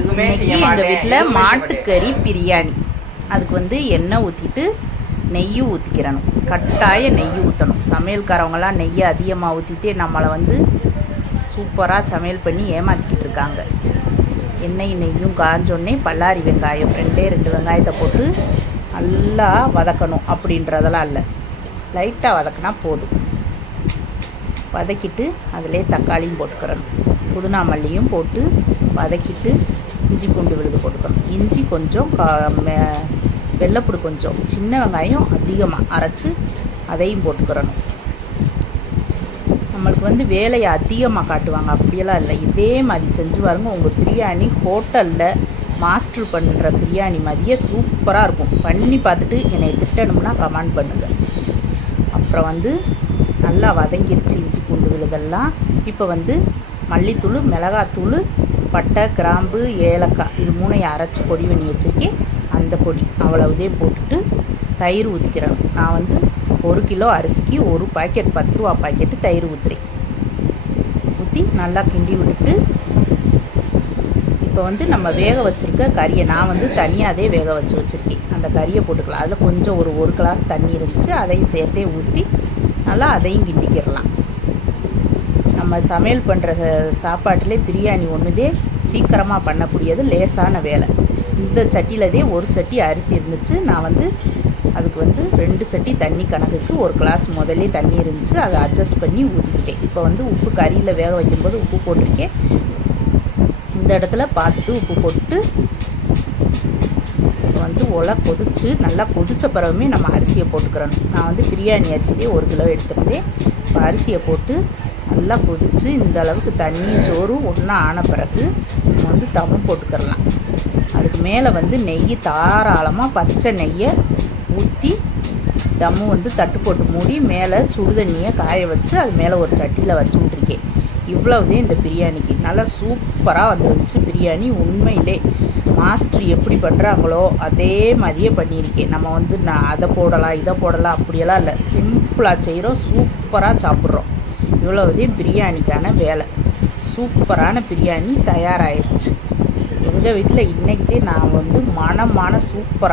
எங்கள் வீட்டில் மாட்டுக்கறி பிரியாணி. அதுக்கு வந்து எண்ணெய் ஊற்றிட்டு நெய் ஊற்றிக்கிறணும். கட்டாய நெய் ஊற்றணும். சமையல்காரவங்களாம் நெய்யை அதிகமாக ஊற்றிட்டு நம்மளை வந்து சூப்பராக சமையல் பண்ணி ஏமாற்றிக்கிட்டு இருக்காங்க. எண்ணெய் நெய்யும் காஞ்சோடனே பல்லாரி வெங்காயம் 2 வெங்காயத்தை போட்டு நல்லா வதக்கணும் அப்படின்றதெல்லாம் இல்லை, லைட்டாக வதக்கினா போதும். வதக்கிட்டு அதிலே தக்காளியும் போட்டுக்கிறணும். புதினா மல்லியும் போட்டு வதக்கிட்டு இஞ்சி பூண்டு விழுது போட்டுக்கணும். இஞ்சி கொஞ்சம், வெள்ளைப்பூடு கொஞ்சம், சின்ன வெங்காயம் அதிகமாக அரைச்சி அதையும் போட்டுக்கிறணும். நம்மளுக்கு வந்து வேலையை அதிகமாக காட்டுவாங்க, அப்படியெல்லாம் இல்லை. இதே மாதிரி செஞ்சு பாருங்க. உங்கள் பிரியாணி ஹோட்டலில் மாஸ்டர் பண்ணுற பிரியாணி மாதிரியே சூப்பராக இருக்கும். பண்ணி பார்த்துட்டு என்னை திட்டணும்னா கமெண்ட் பண்ணுங்கள். அப்புறம் வந்து நல்லா வதங்கிருச்சு இஞ்சி பூண்டு விழுதெல்லாம். இப்போ வந்து மல்லித்தூள், மிளகாத்தூள், பட்டை, கிராம்பு, ஏலக்காய் இது 3ஐயும் அரைச்சி பொடி பண்ணி வச்சுருக்கேன். அந்த பொடி அவ்வளவுதே போட்டுட்டு தயிர் ஊற்றிக்கிறணும். நான் வந்து 1 கிலோ அரிசிக்கு 1 பாக்கெட் 10 ரூபா பாக்கெட்டு தயிர் ஊற்றுறேன். ஊற்றி நல்லா கிண்டி விட்டுட்டு இப்போ வந்து நம்ம வேக வச்சுருக்க கறியை நான் வந்து தனியாகவே வேக வச்சுருக்கேன். அந்த கறியை போட்டுக்கலாம். அதில் கொஞ்சம் ஒரு கிளாஸ் தண்ணி இருந்துச்சு, அதையும் சேர்த்தே ஊற்றி நல்லா அதையும் கிண்டிக்கிடலாம். நம்ம சமையல் பண்ணுற சாப்பாட்டிலே பிரியாணி ஒன்றுதே சீக்கிரமாக பண்ணக்கூடியது, லேசான வேலை. இந்த சட்டியிலதே 1 சட்டி அரிசி இருந்துச்சு. நான் வந்து அதுக்கு வந்து 2 சட்டி தண்ணி கணக்குக்கு 1 கிளாஸ் முதல்லே தண்ணி இருந்துச்சு, அதை அட்ஜஸ்ட் பண்ணி ஊற்றிக்கிட்டேன். இப்போ வந்து உப்பு கறியில் வேக வைக்கும்போது உப்பு போட்டிருக்கேன். இந்த இடத்துல பார்த்துட்டு உப்பு போட்டு வந்து ஒலை கொதிச்சு நல்லா கொதித்த பிறகுமே நம்ம அரிசியை போட்டுக்கிறணும். நான் வந்து பிரியாணி அரிசியிலே 1 கிலோ எடுத்துருந்தேன். இப்போ அரிசியை போட்டு நல்லா கொதித்து இந்த அளவுக்கு தண்ணி சோறும் ஒன்றா ஆன பிறகு நம்ம வந்து தம் போட்டுக்கிறலாம். அதுக்கு மேலே வந்து நெய் தாராளமாக பச்சை நெய்யை ஊற்றி தம்மு வந்து தட்டு போட்டு மூடி மேலே சுடுதண்ணியை காய வச்சு அது மேலே ஒரு சட்டியில் வச்சு விட்ருக்கேன். இவ்வளவுதே இந்த பிரியாணிக்கு. நல்லா சூப்பராக வந்துருந்துச்சு பிரியாணி. உண்மையிலே மாஸ்டர் எப்படி பண்ணுறாங்களோ அதே மாதிரியே பண்ணியிருக்கேன். நம்ம வந்து நான் அதை போடலாம் இதை போடலாம் அப்படியெல்லாம் இல்லை, சிம்பிளாக செய்கிறோம், சூப்பராக சாப்பிட்றோம். இவ்வளவுதே பிரியாணிக்கான வேலை. சூப்பரான பிரியாணி தயாராகிடுச்சு. எங்கள் வீட்டில் இன்றைக்கே நான் வந்து மனமான சூப்பராக